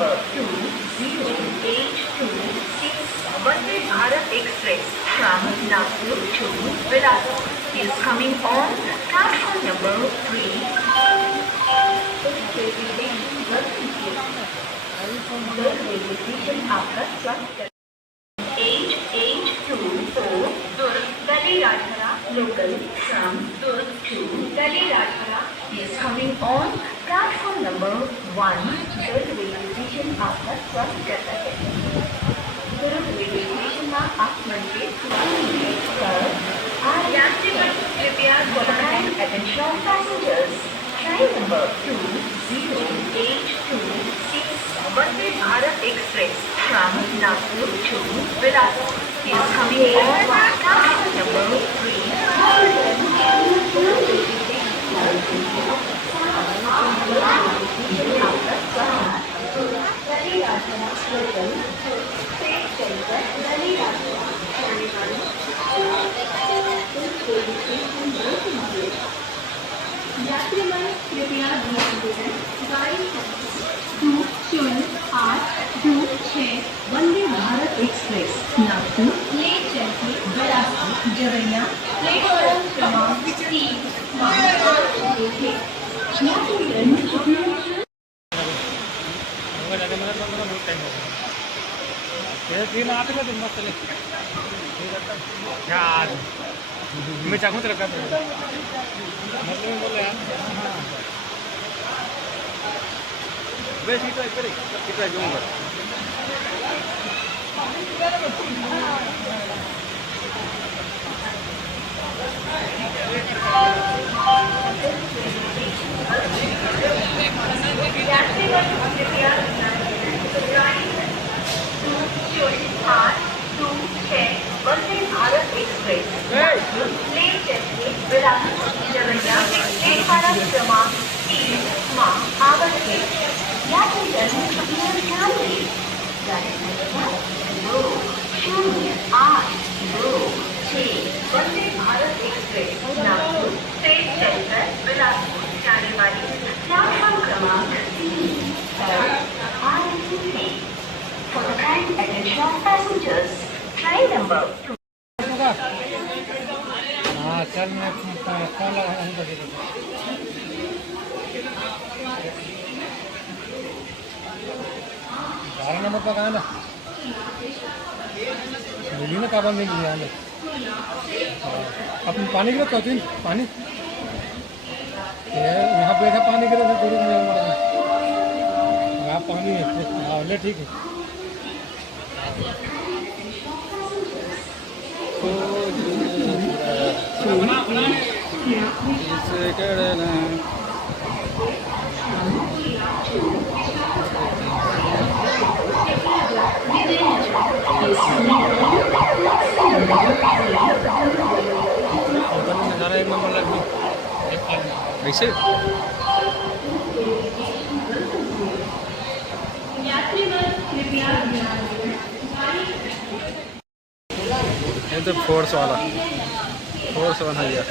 number 20826 Vande Bharat Express from Nagpur to Bilaspur is coming on platform number 3. Railway station आपका स्वागत 8824 Durg Delhi Rajhara local from Durg to Delhi Rajhara is coming on platform number 1. Railway station आपका स्वागत करता है। दुर्ग railway station में आप मंदिर सर आज यात्रीगण कृपया kind attention passengers train number 20826 Vande Bharat Express from Nagpur to Bilaspur is coming on platform number 3. यात्रीगण कृपया ध्यान दें गाड़ी 2086 वंदे भारत एक्सप्रेस नागपुर ले चलके बिलासपुर जवैया प्लेटफॉर्म क्रमांक 3 मैं चाकू रखा मतलब बोल रहे हैं बेस ही तो एक करी कितना जाऊंगा वंदे भारत एक्सप्रेस ले चलके बिलासपुर जवैया प्लेटफॉर्म क्रमांक 3 मां आवश्यक यात्रीगण कृपया ध्यान दें गाड़ी नंबर 208226 वंदे भारत एक्सप्रेस नागपुर से चलकर बिलासपुर जाने वाली प्लेटफॉर्म क्रमांक 3 पर RSC for the kind attention passengers train number 2 हाँ चल मैं कॉल लगाऊँ तो बारह नंबर पर कहाँ ना मिली ना काबा में लिया ने अपन पानी गिरा तो पानी यहाँ पे था पानी गिरा था दूर में यहाँ पानी है हाँ ले ठीक है नज़ारा एक नंबर लग गई ऐसे ये तो फोर्स वाला फोर्स बना दिया